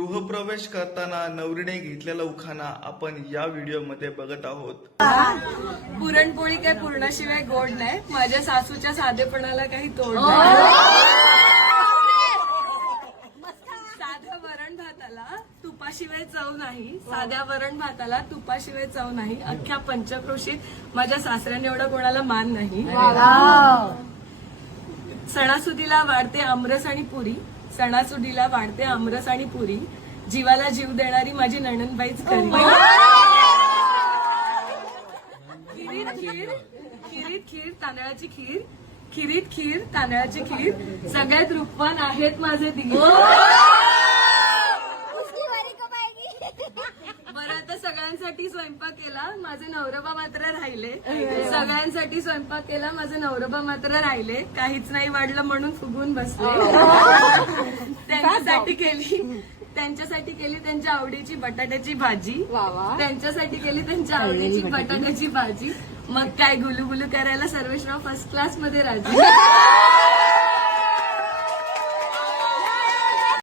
गृहप्रवेश करताना नवरीने घेतलेला उखाणा आपण या व्हिडिओमध्ये बघत आहोत. पुरणपोळी काय पूर्णाशिवाय गोड नाही, माझ्या सासूच्या साधेपणाला काही तोड नाही. साध्या वरण भाताला तुपाशिवाय चव नाही, साध्या वरण भाताला तुपाशिवाय चव नाही. अख्ख्या पंचक्रोशीत माझ्या सासऱ्याने एवढा कोणाला मान नाही. सणासुदीला वाढते आमरस आणि पुरी, सणासुदीला वाढते आमरस आणि पुरी, जीवाला जीव देणारी माझी नणंदबाईच खरी. खीरीत खीर तांदळाची खीर, खीरीत खीर तांदळाची खीर, सगळ्यात रूपवान आहेत माझे दीर. बरं, आता सगळ्यांसाठी स्वयंपाक केला, माझे नवरोबा मात्र राहिले. सगळ्यांसाठी स्वयंपाक केला, माझे नवरोबा मात्र राहिले. काहीच नाही वाढलं म्हणून फुगून बसले. त्यांच्यासाठी केली त्यांच्या आवडीची बटाट्याची भाजी, त्यांच्यासाठी केली त्यांच्या आवडीची बटाट्याची भाजी. मग काय गुलुगुलू करायला सर्वेश्वर फर्स्ट क्लास मध्ये राजी.